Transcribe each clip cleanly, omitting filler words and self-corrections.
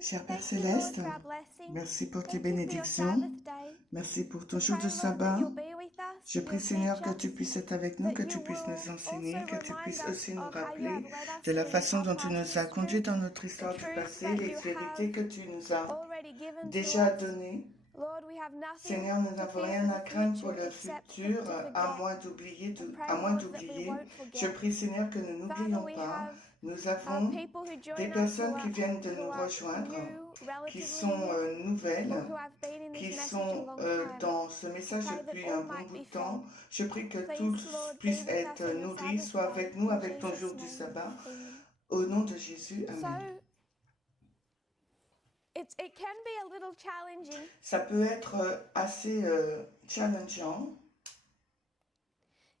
Cher Père Céleste, merci pour tes bénédictions. Merci pour ton jour de sabbat. Je prie, Seigneur, que tu puisses être avec nous, que tu puisses nous enseigner, que tu puisses aussi nous rappeler de la façon dont tu nous as conduits dans notre histoire du passé, les vérités que tu nous as déjà données. Seigneur, nous n'avons rien à craindre pour le futur, à moins d'oublier. Je prie, Seigneur, que nous n'oublions pas. Nous avons des personnes qui viennent de nous rejoindre, qui sont nouvelles, qui sont dans ce message depuis un bon bout de temps. Je prie que tous puissent être nourris, sois avec nous avec ton jour du sabbat. Au nom de Jésus, Amen. Ça peut être assez challengeant.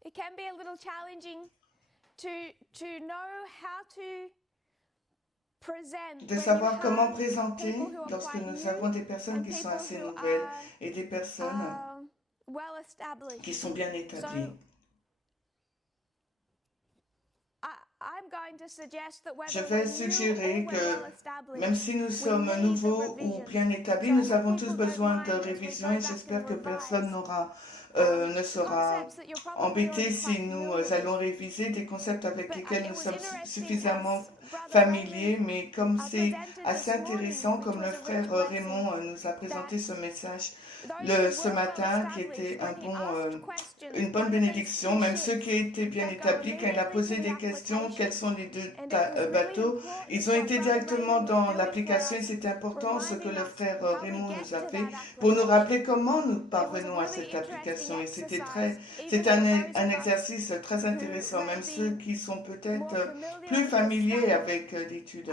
It can be a little challenging to know how to present. De savoir comment présenter lorsque nous avons des personnes qui sont assez nouvelles et des personnes qui sont bien établies. Je vais suggérer que même si nous sommes nouveaux ou bien établis, nous avons tous besoin de révision et j'espère que personne ne sera embêté si nous allons réviser des concepts avec lesquels nous sommes suffisamment familiers, mais comme c'est assez intéressant, comme le frère Raymond nous a présenté ce message ce matin, qui était une bonne bénédiction, même ceux qui étaient bien établis, quand il a posé des questions, quels sont les deux bateaux, ils ont été directement dans l'application et c'est important ce que le frère Raymond nous a fait pour nous rappeler comment nous parvenons à cette application. Et c'est un exercice très intéressant, même ceux qui sont peut-être plus familiers avec l'étude,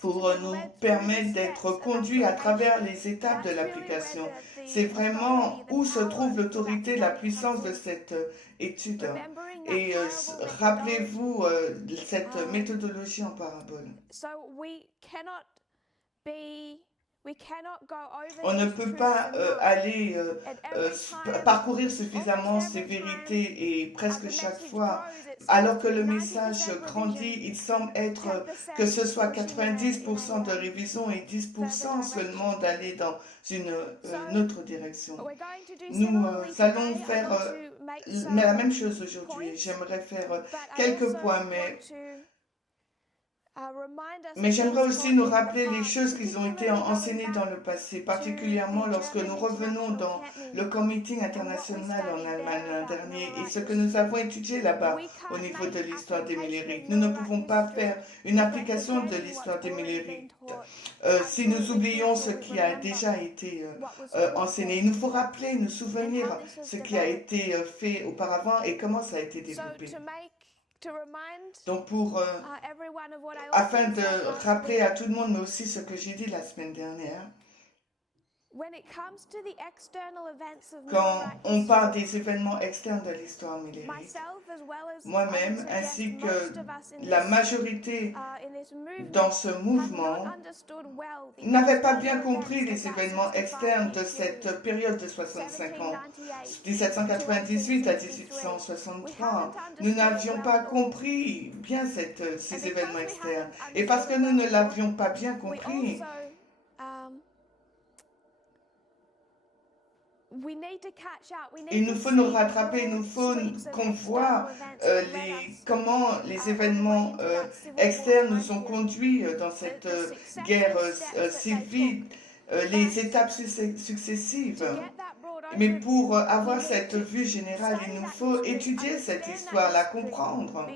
pour nous permettre d'être conduits à travers les étapes de l'application. C'est vraiment où se trouve l'autorité, la puissance de cette étude. Et rappelez-vous cette méthodologie en parabole. On ne peut pas aller parcourir suffisamment ces vérités et presque chaque fois, alors que le message grandit, il semble être que ce soit 90% de révision et 10% seulement d'aller dans une autre direction. Nous allons faire la même chose aujourd'hui. J'aimerais faire quelques points, mais j'aimerais aussi nous rappeler les choses qui ont été enseignées dans le passé, particulièrement lorsque nous revenons dans le camp meeting international en Allemagne l'an dernier et ce que nous avons étudié là-bas au niveau de l'histoire des Millérites. Nous ne pouvons pas faire une application de l'histoire des Millérites si nous oublions ce qui a déjà été enseigné. Il nous faut rappeler, nous souvenir ce qui a été fait auparavant et comment ça a été développé. Donc afin de rappeler à tout le monde, mais aussi ce que j'ai dit la semaine dernière, quand on parle des événements externes de l'histoire millérite, moi-même ainsi que la majorité dans ce mouvement n'avait pas bien compris les événements externes de cette période de 65 ans, 1798 à 1863. Nous n'avions pas compris bien ces événements externes. Et parce que nous ne l'avions pas bien compris, il nous faut nous rattraper, il nous faut qu'on voit comment les événements externes nous ont conduits dans cette guerre civile, les étapes successives. Mais pour avoir cette vue générale, il nous faut étudier cette histoire, la comprendre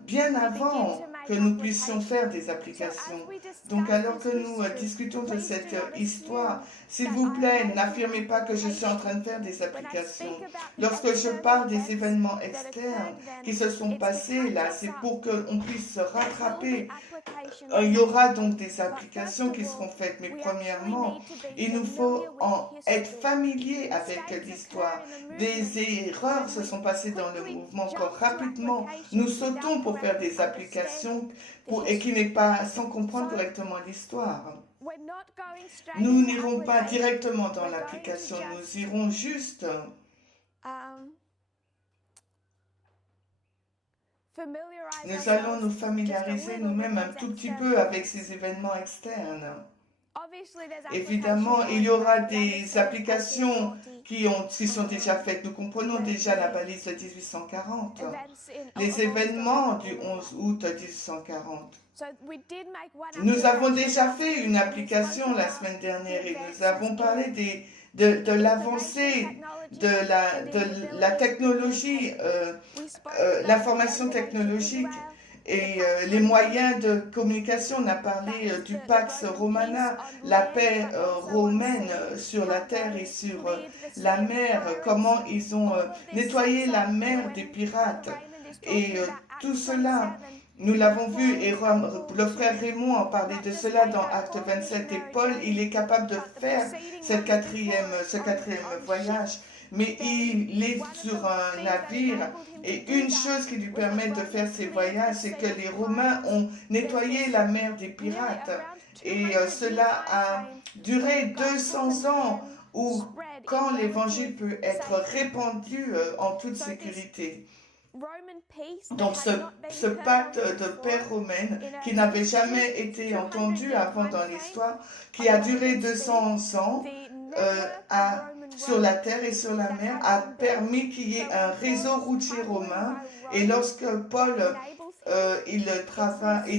bien avant que nous puissions faire des applications. Donc alors que nous discutons de cette histoire, s'il vous plaît, n'affirmez pas que je suis en train de faire des applications. Lorsque je parle des événements externes qui se sont passés là, c'est pour qu'on puisse se rattraper. Il y aura donc des applications qui seront faites, mais premièrement, il nous faut être familier avec l'histoire. Des erreurs se sont passées dans le mouvement quand rapidement nous sautons pour faire des applications et qui n'est pas sans comprendre correctement l'histoire. Nous n'irons pas directement dans l'application, nous irons juste Nous allons nous familiariser nous-mêmes un tout petit peu avec ces événements externes. Évidemment, il y aura des applications qui sont déjà faites. Nous comprenons déjà la balise de 1840, les événements du 11 août 1840. Nous avons déjà fait une application la semaine dernière et nous avons parlé de l'avancée de la technologie, l'information technologique et les moyens de communication. On a parlé du Pax Romana, la paix romaine sur la terre et sur la mer, comment ils ont nettoyé la mer des pirates. Et tout cela, nous l'avons vu, et le frère Raymond en parlait de cela dans Acte 27, et Paul, il est capable de faire ce quatrième voyage, mais il est sur un navire, et une chose qui lui permet de faire ces voyages, c'est que les Romains ont nettoyé la mer des pirates, et cela a duré 200 ans, où quand l'évangile peut être répandu en toute sécurité. Donc ce pacte de paix romaine qui n'avait jamais été entendu avant dans l'histoire, qui a duré 200 ans sur la terre et sur la mer, a permis qu'il y ait un réseau routier romain. Et lorsque Paul il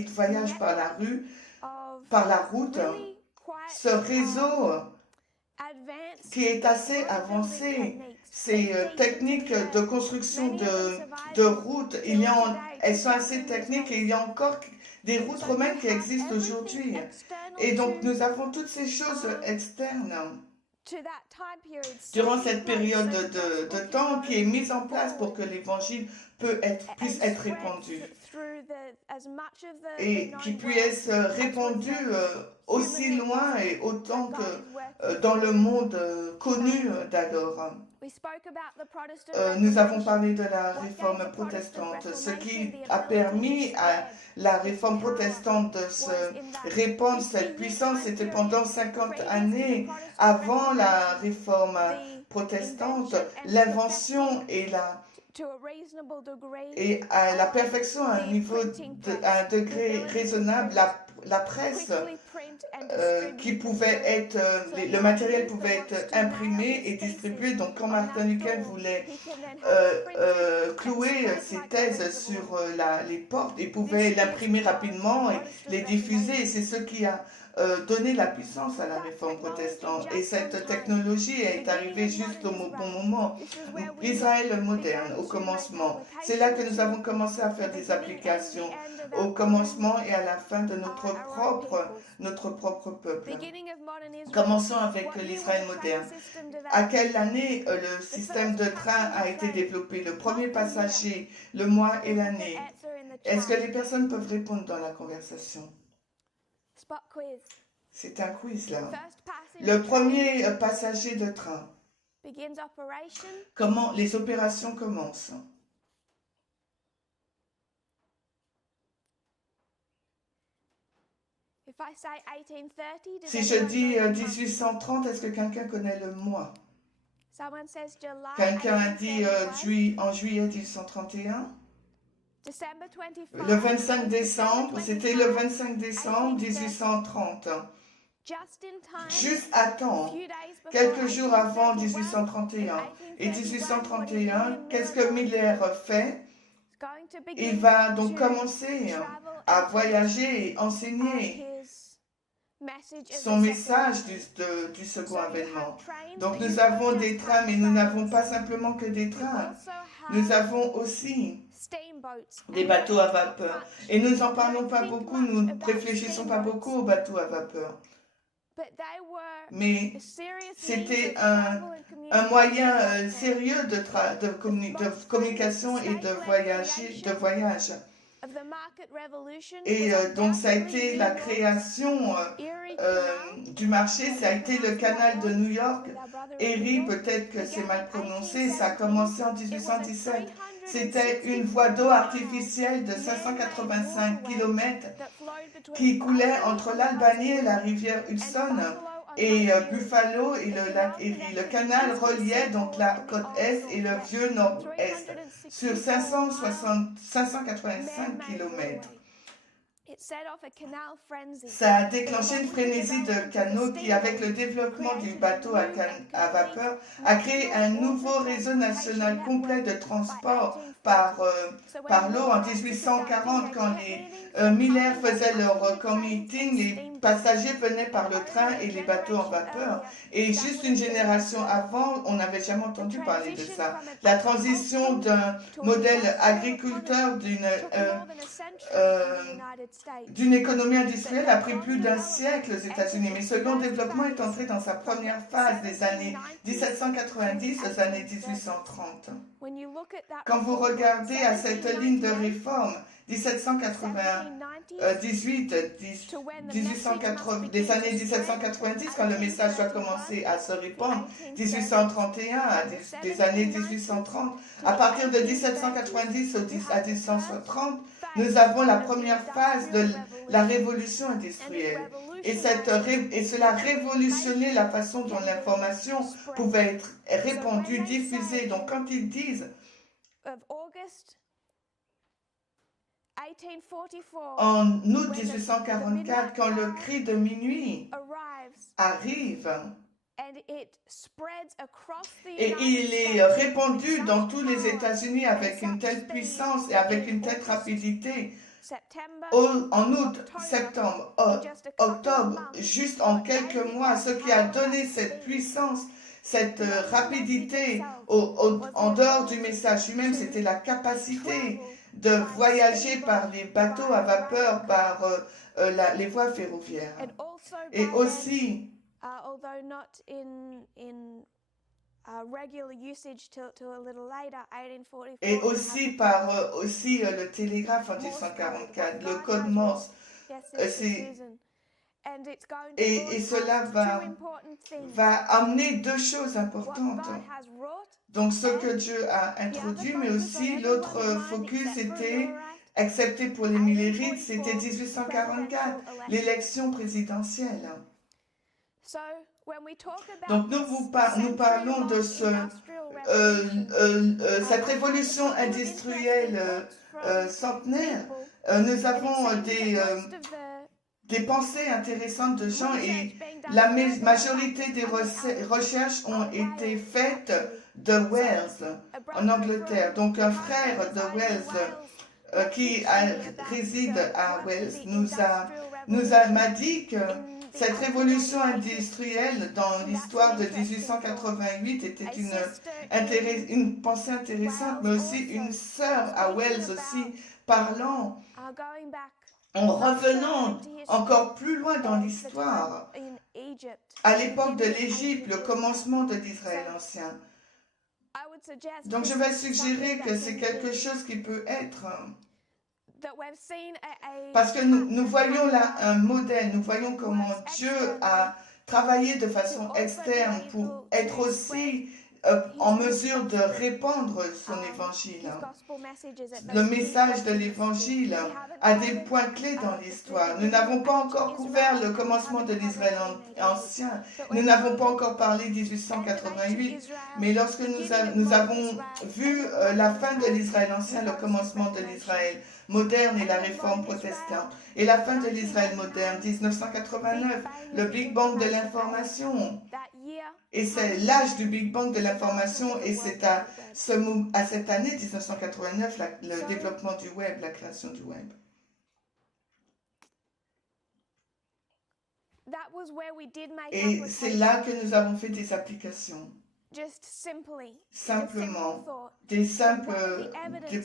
voyage par la route, ce réseau qui est assez avancé, ces techniques de construction de routes, elles sont assez techniques et il y a encore des routes romaines qui existent aujourd'hui. Et donc nous avons toutes ces choses externes durant cette période de temps qui est mise en place pour que l'évangile puisse être répandu et qui puisse être répandu aussi loin et autant que dans le monde connu d'alors. Nous avons parlé de la réforme protestante. Ce qui a permis à la réforme protestante de se répandre, cette puissance, c'était pendant 50 années avant la réforme protestante, l'invention et la perfection à un degré raisonnable, la presse qui pouvait être, le matériel pouvait être imprimé et distribué. Donc quand Martin Luther voulait clouer ses thèses sur les portes, il pouvait l'imprimer rapidement et les diffuser. Et c'est ce qui a donné la puissance à la réforme protestante. Et cette technologie est arrivée juste au bon moment. Israël moderne, au commencement. C'est là que nous avons commencé à faire des applications, au commencement et à la fin de notre propre peuple. Commençons avec l'Israël moderne. À quelle année le système de train a été développé? Le premier passager, le mois et l'année. Est-ce que les personnes peuvent répondre dans la conversation? C'est un quiz là. Le premier passager de train. Comment les opérations commencent? Si je dis 1830, est-ce que quelqu'un connaît le mois? Quelqu'un a dit en juillet 1831? Le 25 décembre, c'était le 25 décembre 1830. Juste à temps, quelques jours avant 1831. Et 1831, qu'est-ce que Miller fait? Il va donc commencer à voyager et enseigner son message du second avènement. Donc nous avons des trains, mais nous n'avons pas simplement que des trains. Nous avons aussi des bateaux à vapeur. Et nous n'en parlons pas beaucoup, nous ne réfléchissons pas beaucoup aux bateaux à vapeur. Mais c'était un moyen sérieux de communication et de voyage. Et donc ça a été la création du marché, ça a été le canal de New York. Erie, peut-être que c'est mal prononcé, ça a commencé en 1817. C'était une voie d'eau artificielle de 585 km qui coulait entre l'Albanie et la rivière Hudson Et Buffalo et le canal reliait donc la côte est et le vieux nord-est sur 585 km. Ça a déclenché une frénésie de canaux qui, avec le développement du bateau à vapeur, a créé un nouveau réseau national complet de transport par l'eau en 1840. Quand les Miller faisaient leur commuting, les passagers venaient par le train et les bateaux en vapeur. Et juste une génération avant, on n'avait jamais entendu parler de ça. La transition d'un modèle agriculteur d'une économie industrielle a pris plus d'un siècle aux États-Unis, mais ce long développement est entré dans sa première phase des années 1790 aux années 1830. Quand vous regardez à cette ligne de réforme, 1798, des années 1790, quand le message a commencé à se répandre, 1831 des années 1830, à partir de 1790 à 1830, nous avons la première phase de la révolution industrielle. Et cela révolutionnait la façon dont l'information pouvait être répandue, diffusée. Donc quand ils disent en août 1844, quand le cri de minuit arrive, et il est répandu dans tous les États-Unis avec une telle puissance et avec une telle rapidité, en août, septembre, octobre, juste en quelques mois, ce qui a donné cette puissance, cette rapidité en dehors du message lui-même, c'était la capacité de voyager par les bateaux à vapeur, par les voies ferroviaires. Et aussi, par le télégraphe en 1844, le code Morse. Et cela va amener deux choses importantes. Donc ce que Dieu a introduit, mais aussi l'autre focus était, excepté pour les Millérites, c'était 1844, l'élection présidentielle. Donc nous parlons de cette révolution industrielle centenaire. Nous avons des pensées intéressantes de gens et la majorité des recherches ont été faites de Wales en Angleterre. Donc un frère de Wales qui réside à Wales m'a dit que cette révolution industrielle dans l'histoire de 1888 était une pensée intéressante, mais aussi une sœur à Wales aussi parlant, en revenant encore plus loin dans l'histoire, à l'époque de l'Égypte, le commencement de l'Israël ancien. Donc je vais suggérer que c'est quelque chose qui peut être... Parce que nous voyons là un modèle, nous voyons comment Dieu a travaillé de façon externe pour être aussi en mesure de répandre son évangile. Le message de l'évangile a des points clés dans l'histoire. Nous n'avons pas encore couvert le commencement de l'Israël ancien. Nous n'avons pas encore parlé de 1888. Mais lorsque nous avons vu la fin de l'Israël ancien, le commencement de l'Israël moderne et la réforme protestante, et la fin de l'Israël moderne, 1989, le Big Bang de l'information. Et c'est l'âge du Big Bang de l'information, et c'est à cette année 1989 le développement du web, la création du web. Et c'est là que nous avons fait des applications. Simplement, des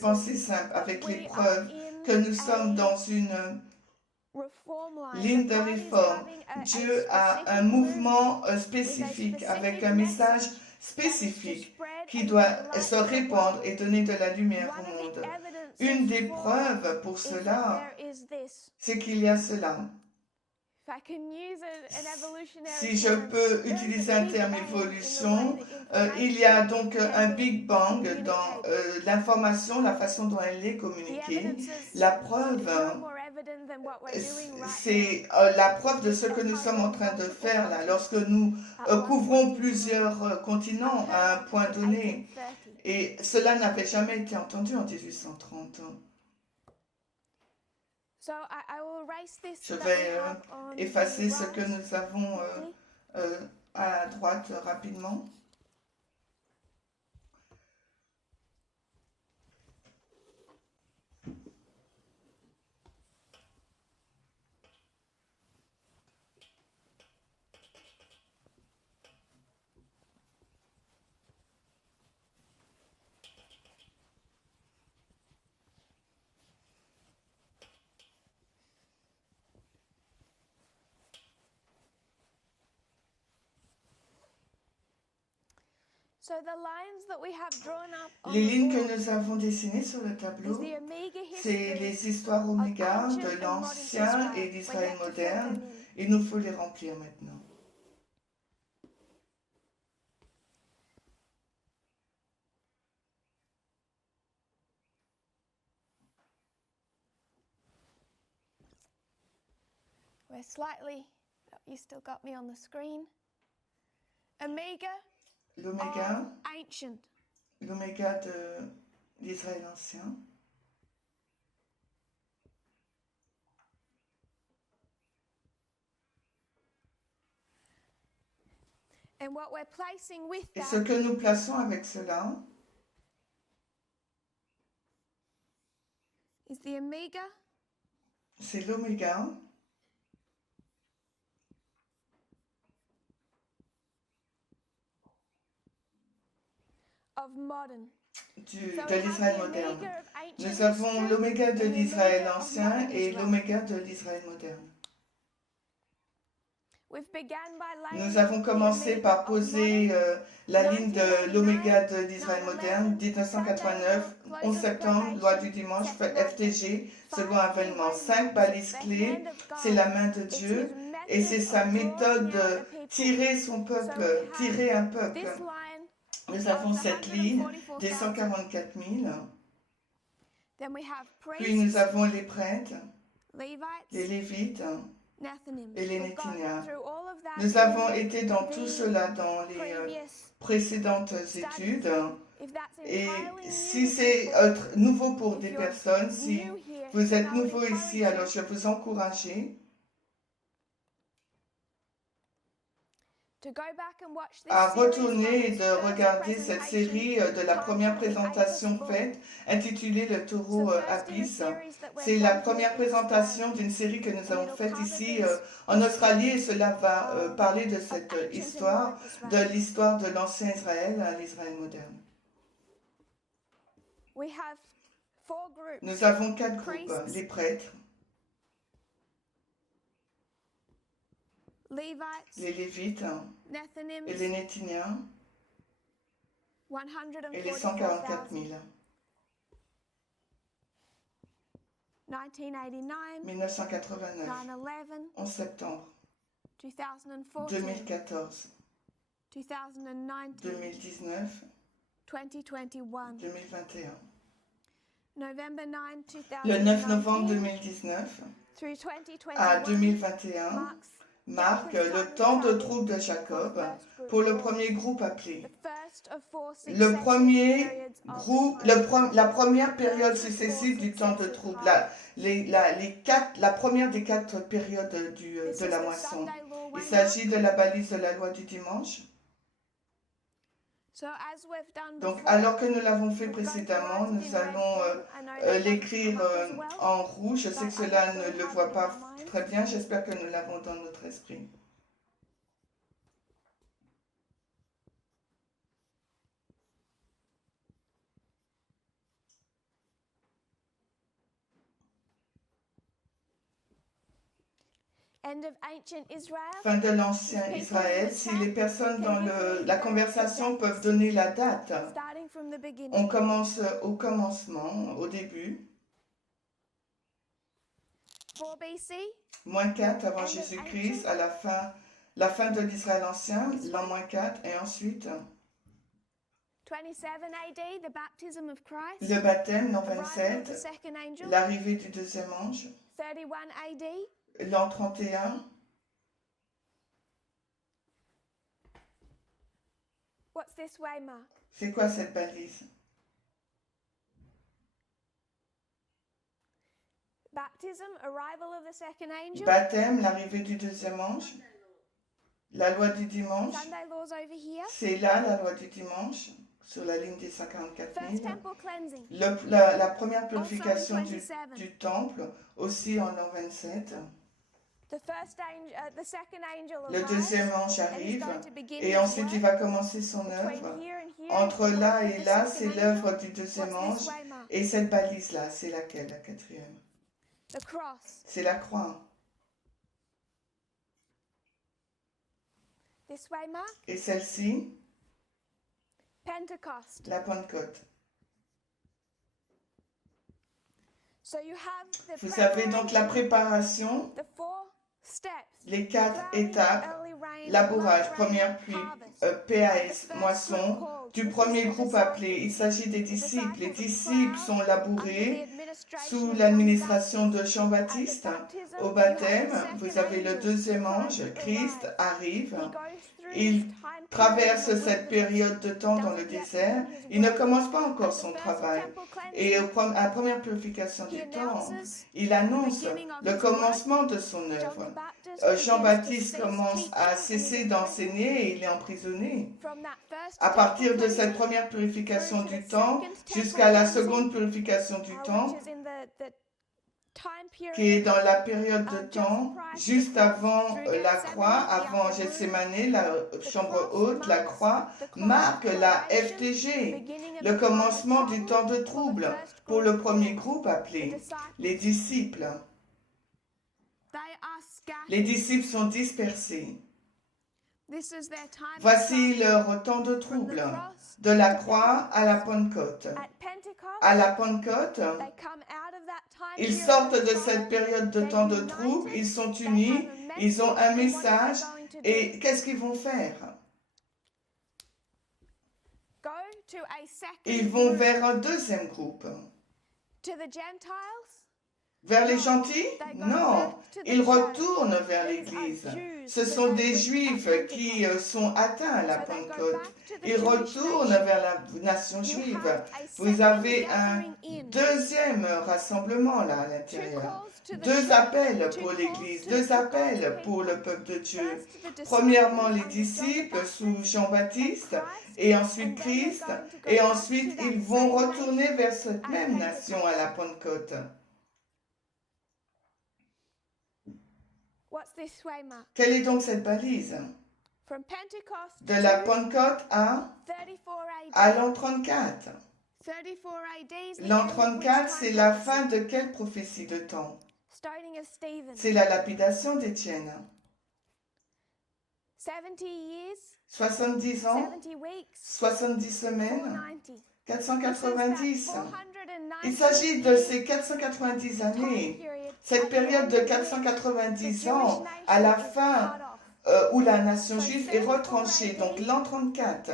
pensées simples, avec les preuves que nous sommes dans une ligne de réforme. Dieu a un mouvement spécifique, avec un message spécifique qui doit se répandre et donner de la lumière au monde. Une des preuves pour cela, c'est qu'il y a cela. Si je peux utiliser un terme évolution, il y a donc un Big Bang dans l'information, la façon dont elle est communiquée. La preuve evident than what we're doing right now. C'est la preuve de ce que nous sommes en train de faire là, lorsque nous couvrons plusieurs continents à un point donné. Et cela n'avait jamais été entendu en 1830. So I will erase this Je that vais we have on effacer the ce que right. nous avons à droite rapidement. So the lines that we have drawn up on Les the lignes board que nous avons dessinées sur le is tableau, the Omega c'est history les histoires of oméga ancient de and modern l'Ancien Israel. et We d'Israël have to fill moderne. them in. Il nous faut les remplir maintenant. We're slightly, you still got me on the screen. Omega L'oméga, of ancient. l'oméga de l'Israël ancien. And what we're placing with Et ce that que nous plaçons avec cela, is the Omega c'est l'oméga of modern. de l'Israël moderne. Nous avons l'oméga de l'Israël ancien et l'oméga de l'Israël moderne. Nous avons commencé par poser la ligne de l'oméga de l'Israël moderne, 1989, 11 septembre, loi du dimanche, FTG, second avènement. 5 balises clés, c'est la main de Dieu et c'est sa méthode de tirer son peuple, tirer un peuple. Nous avons cette ligne des 144 000. Puis nous avons les prêtres, les Lévites et les Néthiniens. Nous avons été dans tout cela dans les précédentes études. Et si c'est nouveau pour des personnes, si vous êtes nouveau ici, alors je vais vous encourager à retourner et de regarder cette série de la première présentation faite, intitulée Le taureau Apis. C'est la première présentation d'une série que nous avons faite ici en Australie et cela va parler de cette histoire, de l'histoire de l'ancien Israël à l'Israël moderne. Nous avons 4 groupes, les prêtres, les Lévites et les Néthiniens et les 144 000. 1989, 11 septembre, 2014, 2019, 2021. Le 9 novembre 2019 à 2021 marque le temps de troupe de Jacob pour le premier groupe appelé. Le premier groupe, la première période successive du temps de troupe, la première des 4 périodes de la moisson. Il s'agit de la balise de la loi du dimanche. Donc, alors que nous l'avons fait précédemment, nous allons l'écrire en rouge. Je sais que cela ne le voit pas très bien. J'espère que nous l'avons dans notre esprit. Fin de l'ancien Israël. Si les personnes dans la conversation peuvent donner la date, on commence au commencement, au début. Moins 4 avant Jésus-Christ, à la fin de l'Israël ancien, l'an moins 4, et ensuite 27 AD, the baptism of Christ. Le baptême, l'an Arrival of the 27. second angel. L'arrivée du deuxième ange. 31 AD. L'an 31. What's this waymark? C'est quoi cette balise? Baptism, arrival of the second angel. Baptême, l'arrivée du deuxième ange. La loi du dimanche. Sunday laws over here. C'est là la loi du dimanche, sur la ligne des 144 First 000. temple cleansing. La première purification Also in du 27. temple, aussi en l'an 27. The first angel, the second angel Le arrives, deuxième ange and he's arrive going to begin et his ensuite il work. va commencer son Between œuvre. here and here Entre is the là work of et the là, second c'est angel. l'œuvre du deuxième What's this ange. waymark? Et cette balise-là, c'est laquelle, la quatrième? The cross. C'est la croix. This waymark. Et celle-ci, Pentecost. la Pentecôte. So you have the Vous avez donc la preparation, préparation, the 4 steps. les 4 Plowing, étapes, early rain, labourage, late première rain, pluie, harvest. PAS, moisson, du premier groupe appelé. Il s'agit des disciples. Les disciples sont labourés sous l'administration de Jean-Baptiste. Au baptême, vous avez le deuxième ange, Christ, arrive. Il traverse cette période de temps dans le désert. Il ne commence pas encore son travail. Et à la première purification du temps, il annonce le commencement de son œuvre. Jean-Baptiste commence à cesser d'enseigner et il est emprisonné. À partir de cette première purification du temps jusqu'à la seconde purification du temps, qui est dans la période de temps juste avant la croix, avant Gethsémane, la chambre haute, la croix, marque la FTG, le commencement du temps de trouble pour le premier groupe appelé les disciples. Les disciples sont dispersés. Voici leur temps de trouble, de la croix à la Pentecôte. À la Pentecôte, ils sortent de cette période de temps de trouble, ils sont unis, ils ont un message, et qu'est-ce qu'ils vont faire? Ils vont vers un deuxième groupe. Vers les gentils? Non, ils retournent vers l'Église. Ce sont des Juifs qui sont atteints à la Pentecôte. Ils retournent vers la nation juive. Vous avez un deuxième rassemblement là à l'intérieur. Deux appels pour l'Église, deux appels pour le peuple de Dieu. Premièrement, les disciples sous Jean-Baptiste, et ensuite Christ, et ensuite ils vont retourner vers cette même nation à la Pentecôte. Quelle est donc cette balise? De la Pentecôte à l'an 34. L'an 34, c'est la fin de quelle prophétie de temps? C'est la lapidation d'Étienne. 70 ans, 70 semaines, 490. Il s'agit de ces 490 années, cette période de 490 ans à la fin où la nation juive est retranchée, donc l'an 34,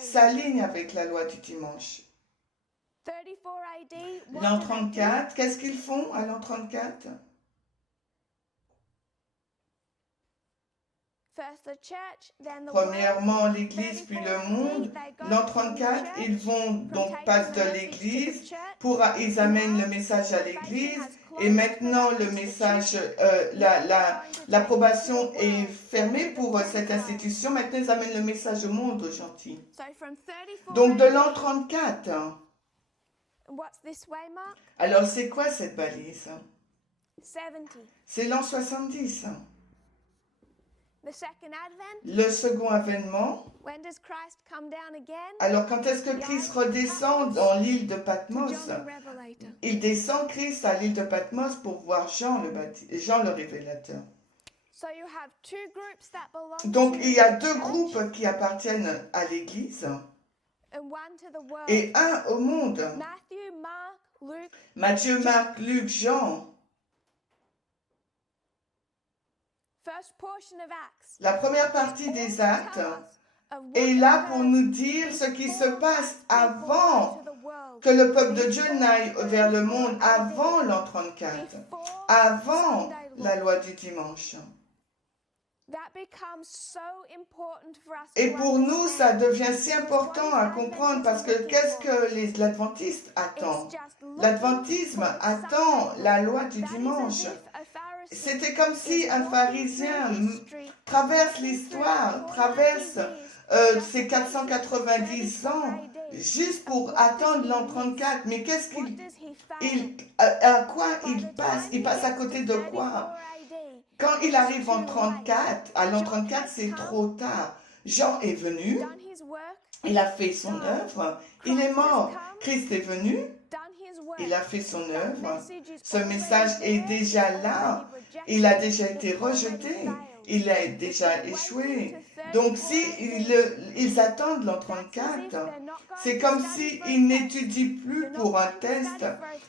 s'aligne avec la loi du dimanche. L'an 34, qu'est-ce qu'ils font à l'an 34? Premièrement, l'Église puis le monde. L'an 34, ils vont donc passer de l'Église, ils amènent le message à l'Église, et maintenant le message, l'approbation est fermée pour cette institution. Maintenant, ils amènent le message au monde, aux gentils. Donc de l'an 34. Alors c'est quoi cette balise? C'est l'an 70. Le second avènement. Alors quand est-ce que Christ redescend dans l'île de Patmos? Il descend Christ à l'île de Patmos pour voir Jean le révélateur. Donc il y a deux groupes qui appartiennent à l'Église et un au monde. Matthieu, Marc, Luc, Jean. La première partie des actes est là pour nous dire ce qui se passe avant que le peuple de Dieu n'aille vers le monde, avant l'an 34, avant la loi du dimanche. Et pour nous, ça devient si important à comprendre parce que qu'est-ce que l'adventiste attend? L'adventisme attend la loi du dimanche. C'était comme si un pharisien traverse l'histoire, traverse ces 490 ans juste pour attendre l'an 34. Mais qu'est-ce à quoi il passe? Il passe à côté de quoi? Quand il arrive en 34, à l'an 34, c'est trop tard. Jean est venu, il a fait son œuvre, il est mort. Christ est venu, il a fait son œuvre. Ce message est déjà là, il a déjà été rejeté, il a déjà échoué. Donc si ils attendent l'an 34, c'est comme s'ils n'étudient plus pour un test.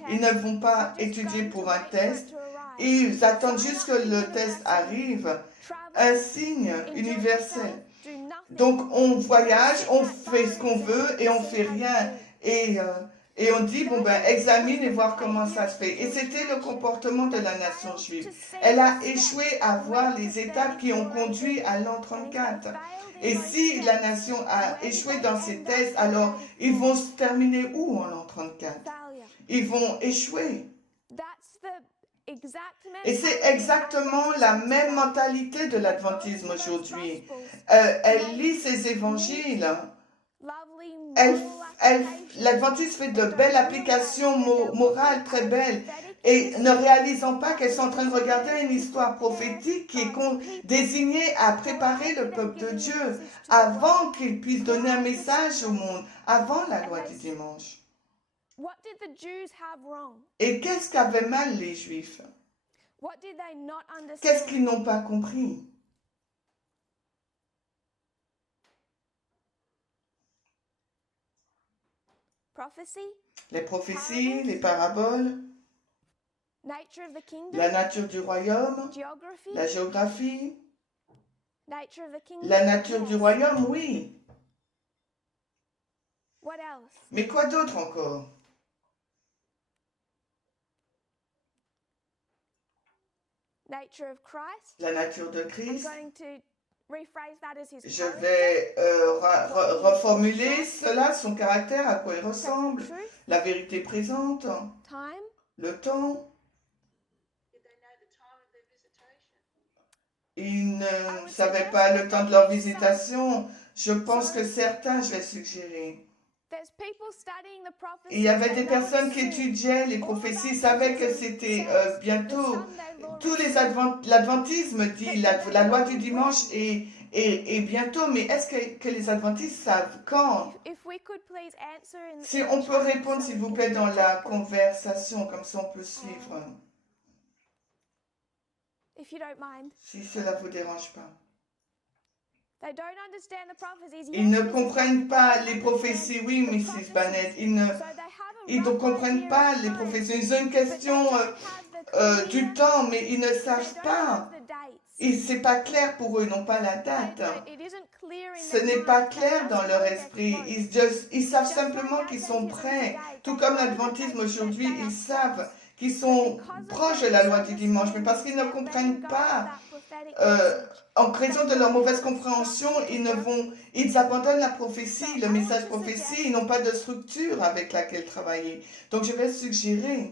Ils ne vont pas étudier pour un test. Ils attendent juste que le test arrive, un signe universel. Donc on voyage, on fait ce qu'on veut et on fait rien. Et on dit, bon ben, examine et voir comment ça se fait. Et c'était le comportement de la nation juive. Elle a échoué à voir les étapes qui ont conduit à l'an 34. Et si la nation a échoué dans ces tests, alors ils vont se terminer où en l'an 34? Ils vont échouer. Et c'est exactement la même mentalité de l'adventisme aujourd'hui. Elle lit ses évangiles. L'adventiste fait de belles applications morales très belles et ne réalisant pas qu'elles sont en train de regarder une histoire prophétique qui est désignée à préparer le peuple de Dieu avant qu'il puisse donner un message au monde, avant la loi du dimanche. Et qu'est-ce qu'avaient mal les Juifs? Qu'est-ce qu'ils n'ont pas compris? Les prophéties, les paraboles, la nature du royaume, la géographie, la nature du royaume, oui. Mais quoi d'autre encore? La nature de Christ. Je vais reformuler cela, son caractère, à quoi il ressemble, la vérité présente, le temps. Ils ne savaient pas le temps de leur visitation. Je pense que certains, je vais suggérer. Il y avait des personnes qui étudiaient les prophéties, savaient que c'était bientôt. L'adventisme dit la loi du dimanche est bientôt, mais est-ce que les adventistes savent quand? Si on peut répondre, s'il vous plaît, dans la conversation, comme ça on peut suivre. Si cela ne vous dérange pas. Ils ne comprennent pas les prophéties, oui, Mrs. Bannett. Ils ne comprennent pas les prophéties. Ils ont une question du temps, mais ils ne savent pas. Ce n'est pas clair pour eux, ils n'ont pas la date. Ce n'est pas clair dans leur esprit. Ils savent simplement qu'ils sont prêts. Tout comme l'adventisme aujourd'hui, ils savent qu'ils sont proches de la loi du dimanche, mais parce qu'ils ne comprennent pas, en raison de leur mauvaise compréhension, ils abandonnent la prophétie, le message prophétie, ils n'ont pas de structure avec laquelle travailler. Donc je vais suggérer.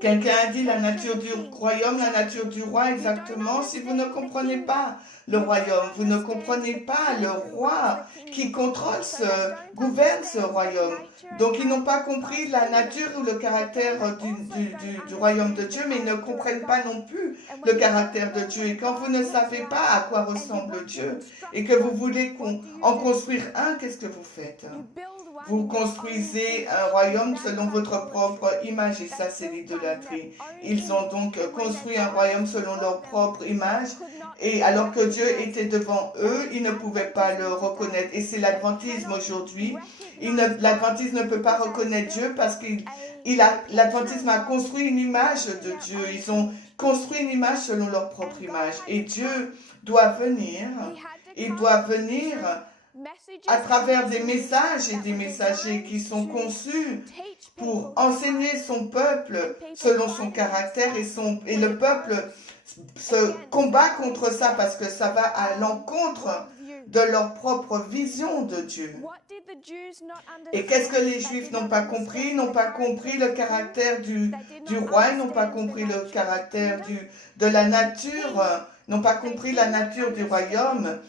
Quelqu'un a dit la nature du royaume, la nature du roi, exactement. Si vous ne comprenez pas le royaume, vous ne comprenez pas le roi qui gouverne ce royaume. Donc ils n'ont pas compris la nature ou le caractère du royaume de Dieu, mais ils ne comprennent pas non plus le caractère de Dieu. Et quand vous ne savez pas à quoi ressemble Dieu et que vous voulez en construire un, qu'est-ce que vous faites? Vous construisez un royaume selon votre propre image et ça c'est l'idolâtrie. Ils ont donc construit un royaume selon leur propre image et alors que Dieu était devant eux, ils ne pouvaient pas le reconnaître. Et c'est l'adventisme aujourd'hui. L'adventisme ne peut pas reconnaître Dieu parce que l'adventisme a construit une image de Dieu. Ils ont construit une image selon leur propre image et Dieu doit venir. Il doit venir à travers des messages et des messagers qui sont conçus pour enseigner son peuple selon son caractère et le peuple se combat contre ça parce que ça va à l'encontre de leur propre vision de Dieu. Et qu'est-ce que les Juifs n'ont pas compris? Ils n'ont pas compris le caractère du roi, ils n'ont pas compris le caractère de la nature, n'ont pas compris la nature du royaume,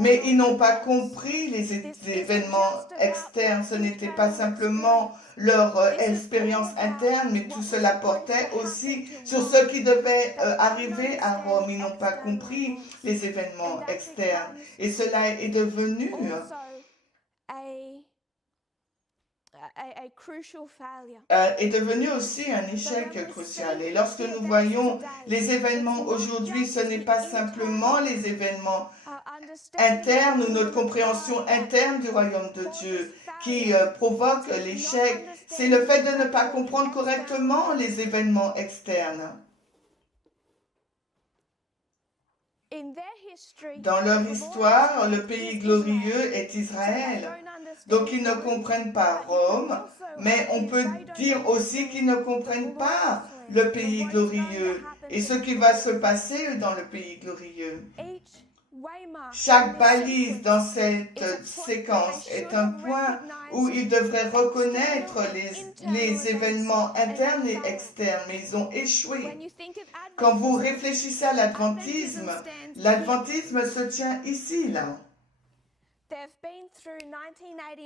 mais ils n'ont pas compris les événements externes. Ce n'était pas simplement leur expérience interne, mais tout cela portait aussi sur ce qui devait arriver à Rome. Ils n'ont pas compris les événements externes. Et cela est devenu aussi un échec crucial. Et lorsque nous voyons les événements aujourd'hui, ce n'est pas simplement les événements internes ou notre compréhension interne du royaume de Dieu qui provoque l'échec, c'est le fait de ne pas comprendre correctement les événements externes. Dans leur histoire, le pays glorieux est Israël. Donc ils ne comprennent pas Rome, mais on peut dire aussi qu'ils ne comprennent pas le pays glorieux et ce qui va se passer dans le pays glorieux. Chaque balise dans cette séquence est un point où ils devraient reconnaître les événements internes et externes, mais ils ont échoué. Quand vous réfléchissez à l'adventisme, l'adventisme se tient ici, là.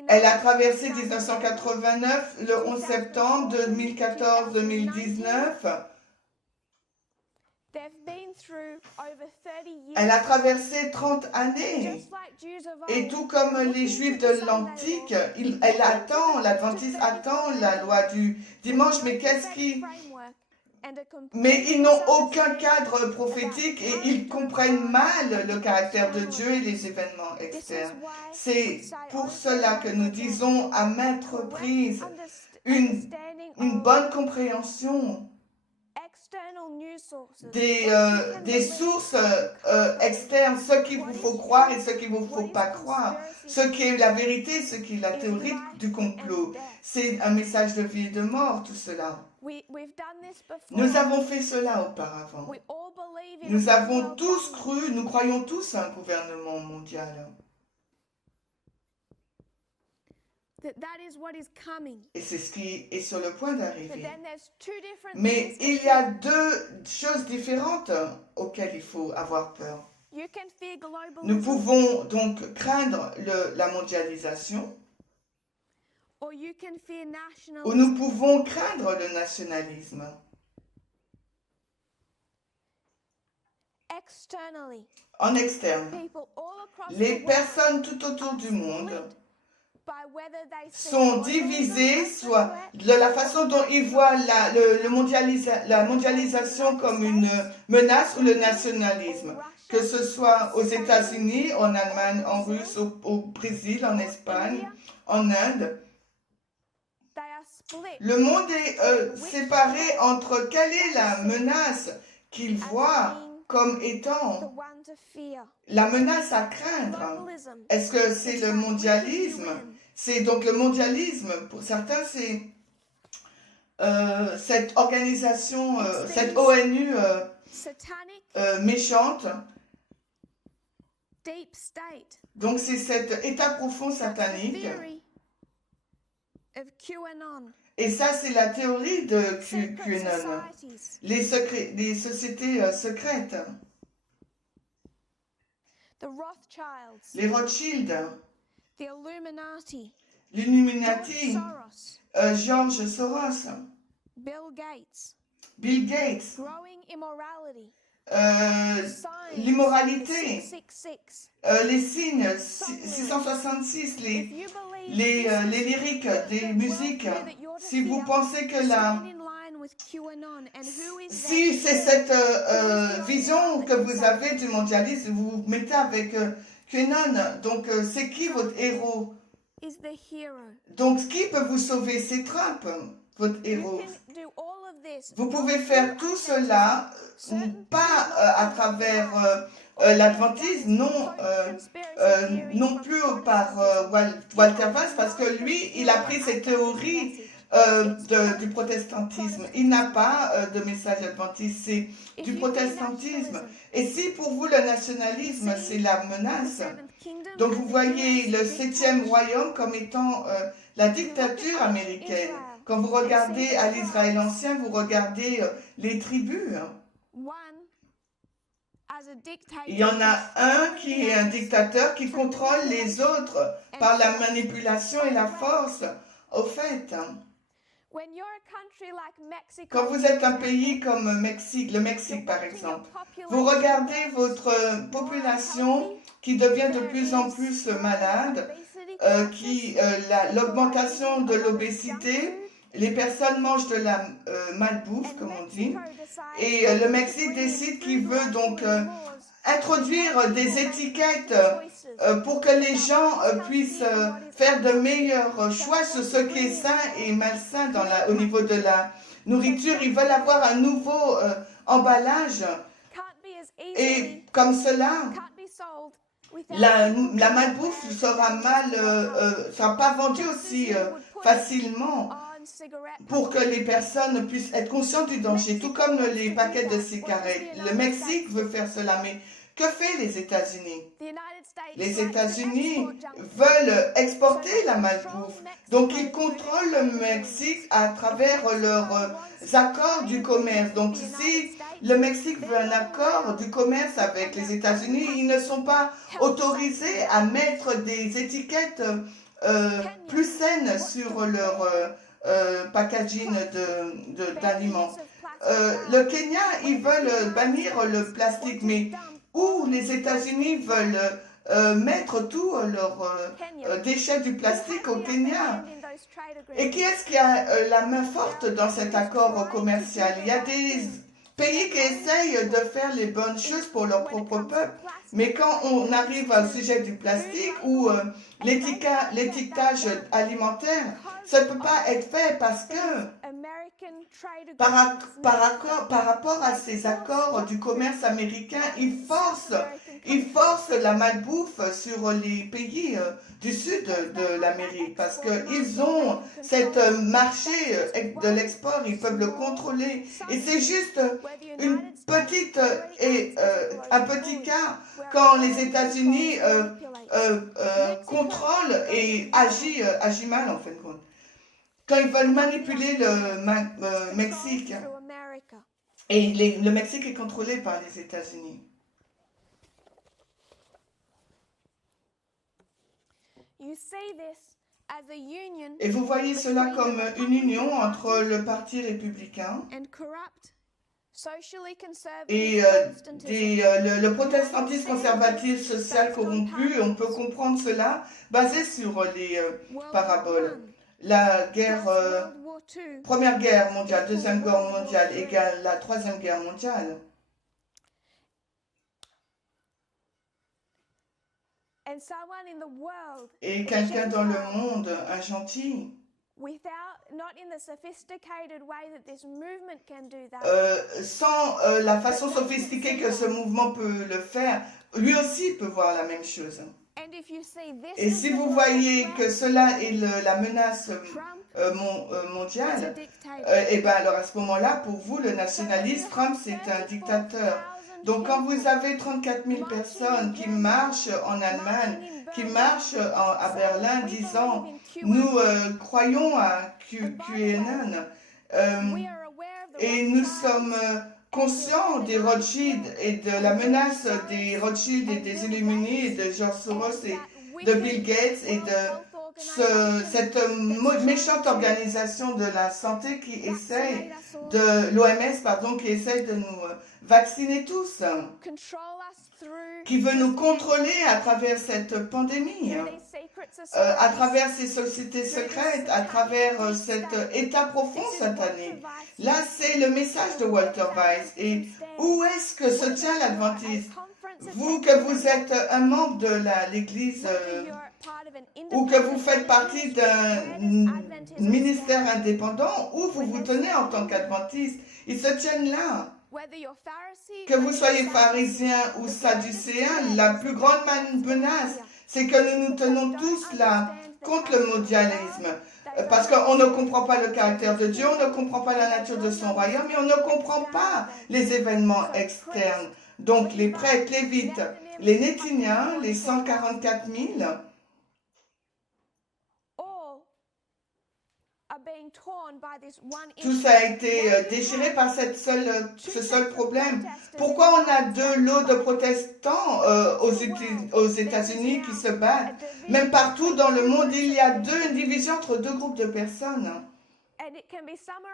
Elle a traversé 1989, le 11 septembre 2014-2019. Elle a traversé 30 années. Et tout comme les Juifs de l'Antique, l'Adventiste attend la loi du dimanche, mais ils n'ont aucun cadre prophétique et ils comprennent mal le caractère de Dieu et les événements externes. C'est pour cela que nous disons à maintes reprises une bonne compréhension des sources externes, ce qu'il vous faut croire et ce qu'il ne vous faut pas croire, ce qui est la vérité, ce qui est la théorie du complot. C'est un message de vie et de mort, tout cela. Nous avons fait cela auparavant. Nous avons tous cru, nous croyons tous à un gouvernement mondial. Et c'est ce qui est sur le point d'arriver. Mais il y a deux choses différentes auxquelles il faut avoir peur. Nous pouvons donc craindre la mondialisation ou nous pouvons craindre le nationalisme. En externe, les personnes tout autour du monde sont divisés, soit de la façon dont ils voient la mondialisation comme une menace ou le nationalisme, que ce soit aux États-Unis, en Allemagne, en Russe, au Brésil, en Espagne, en Inde. Le monde est séparé entre quelle est la menace qu'ils voient comme étant la menace à craindre. Est-ce que c'est le mondialisme? C'est donc le mondialisme, pour certains, c'est cette organisation, cette ONU méchante. Donc c'est cet état profond satanique. Et ça, c'est la théorie de QAnon, les sociétés secrètes. Les Rothschild, l'Illuminati, George Soros, Bill Gates, l'immoralité, les signes 666, les lyriques des musiques. Si vous pensez que si c'est cette vision que vous avez du mondialisme, vous vous mettez avec QAnon, donc c'est qui votre héros? Donc qui peut vous sauver? C'est Trump, votre héros. Vous pouvez faire tout cela, pas à travers l'adventisme, non plus par Walter Weiss, parce que lui, il a pris ses théories du protestantisme. Il n'a pas de message adventiste, c'est du protestantisme. Et si pour vous le nationalisme, c'est la menace, donc vous voyez le 7e royaume comme étant la dictature américaine. Quand vous regardez à l'Israël ancien, vous regardez les tribus. Il y en a un qui est un dictateur qui contrôle les autres par la manipulation et la force. Au fait, quand vous êtes un pays comme le Mexique par exemple, vous regardez votre population qui devient de plus en plus malade, l'augmentation de l'obésité, les personnes mangent de la malbouffe, comme on dit, et le Mexique décide qu'il veut donc introduire des étiquettes pour que les gens puissent faire de meilleurs choix sur ce qui est sain et malsain au niveau de la nourriture. Ils veulent avoir un nouveau emballage et comme cela, la malbouffe sera pas vendue aussi facilement pour que les personnes puissent être conscientes du danger, tout comme les paquets de cigarettes. Le Mexique veut faire cela, mais que fait les États-Unis? Les États-Unis veulent exporter la malbouffe, donc ils contrôlent le Mexique à travers leurs accords du commerce. Donc si le Mexique veut un accord du commerce avec les États-Unis, ils ne sont pas autorisés à mettre des étiquettes plus saines sur leur packaging d'aliments. Le Kenya, ils veulent bannir le plastique, mais où les États-Unis veulent mettre tous leurs déchets du plastique au Kenya. Et qui est-ce qui a la main forte dans cet accord commercial? Il y a des pays qui essayent de faire les bonnes choses pour leur propre peuple, mais quand on arrive au sujet du plastique ou l'étiquetage alimentaire, ça ne peut pas être fait parce que par rapport à ces accords du commerce américain, ils forcent la malbouffe sur les pays du sud de l'Amérique parce qu'ils ont cette marché de l'export, ils peuvent le contrôler. Et c'est juste un petit cas quand les États-Unis contrôlent et agit mal en fin de compte. Quand ils veulent manipuler le Mexique, et le Mexique est contrôlé par les États-Unis. Et vous voyez cela comme une union entre le Parti républicain et le protestantisme conservatif social corrompu. On peut comprendre cela basé sur les paraboles. La Première Guerre mondiale, Deuxième Guerre mondiale égale la Troisième Guerre mondiale. Et quelqu'un dans le monde, un gentil, sans la façon sophistiquée que ce mouvement peut le faire, lui aussi peut voir la même chose. Et si vous voyez que cela est la menace mondiale, et bien alors à ce moment-là, pour vous, le nationaliste, Trump, c'est un dictateur. Donc quand vous avez 34 000 personnes qui marchent en Allemagne, qui marchent à Berlin disant « Nous croyons à QAnon et nous sommes conscients des Rothschild et de la menace des Rothschild et des Illuminés et de George Soros et de Bill Gates et de cette méchante organisation de la santé qui essaye de l'OMS, pardon, qui essaye de nous vacciner tous, qui veut nous contrôler à travers cette pandémie, à travers ces sociétés secrètes, à travers cet état profond satané. Là, c'est le message de Walter Weiss. Et où est-ce que se tient l'Adventiste? Vous, que vous êtes un membre de l'Église ou que vous faites partie d'un ministère indépendant, où vous vous tenez en tant qu'Adventiste, ils se tiennent là. Que vous soyez pharisiens ou sadducéens, la plus grande menace, c'est que nous nous tenons tous là contre le mondialisme. Parce qu'on ne comprend pas le caractère de Dieu, on ne comprend pas la nature de son royaume et on ne comprend pas les événements externes. Donc les prêtres, les lévites, les Néthiniens, les 144 000, tout ça a été déchiré par ce seul problème. Pourquoi on a deux lots de protestants aux États-Unis qui se battent? Même partout dans le monde, il y a une division entre deux groupes de personnes.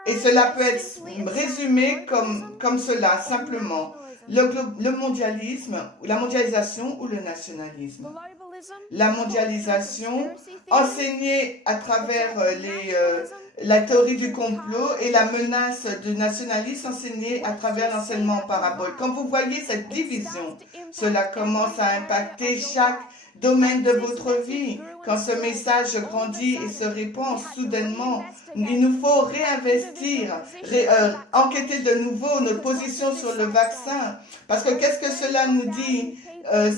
Et cela peut être résumé comme cela, simplement. Le mondialisme, la mondialisation ou le nationalisme. La mondialisation, enseignée à travers la théorie du complot et la menace du nationalisme enseignée à travers l'enseignement en parabole. Quand vous voyez cette division, cela commence à impacter chaque domaine de votre vie. Quand ce message grandit et se répand soudainement, il nous faut réinvestir, enquêter de nouveau notre position sur le vaccin. Parce que qu'est-ce que cela nous dit?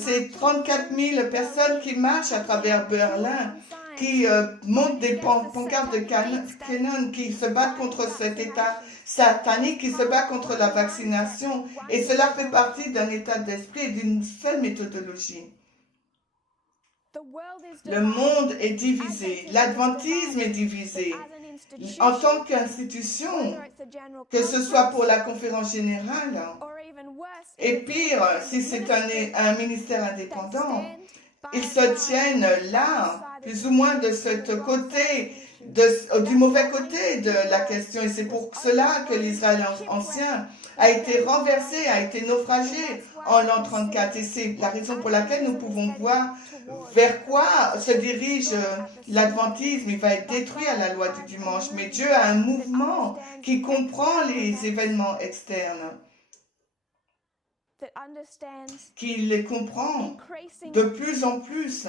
C'est 34 000 personnes qui marchent à travers Berlin, qui montent des pancartes de canon, qui se battent contre cet état satanique, qui se bat contre la vaccination. Et cela fait partie d'un état d'esprit et d'une seule méthodologie. Le monde est divisé, l'adventisme est divisé. En tant qu'institution, que ce soit pour la conférence générale, et pire, si c'est un ministère indépendant, ils se tiennent là, plus ou moins de ce côté, du mauvais côté de la question. Et c'est pour cela que l'Israël ancien a été renversé, a été naufragé en l'an 34. Et c'est la raison pour laquelle nous pouvons voir vers quoi se dirige l'adventisme. Il va être détruit à la loi du dimanche. Mais Dieu a un mouvement qui comprend les événements externes, qu'il les comprend de plus en plus.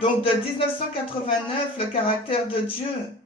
Donc de 1989, le caractère de Dieu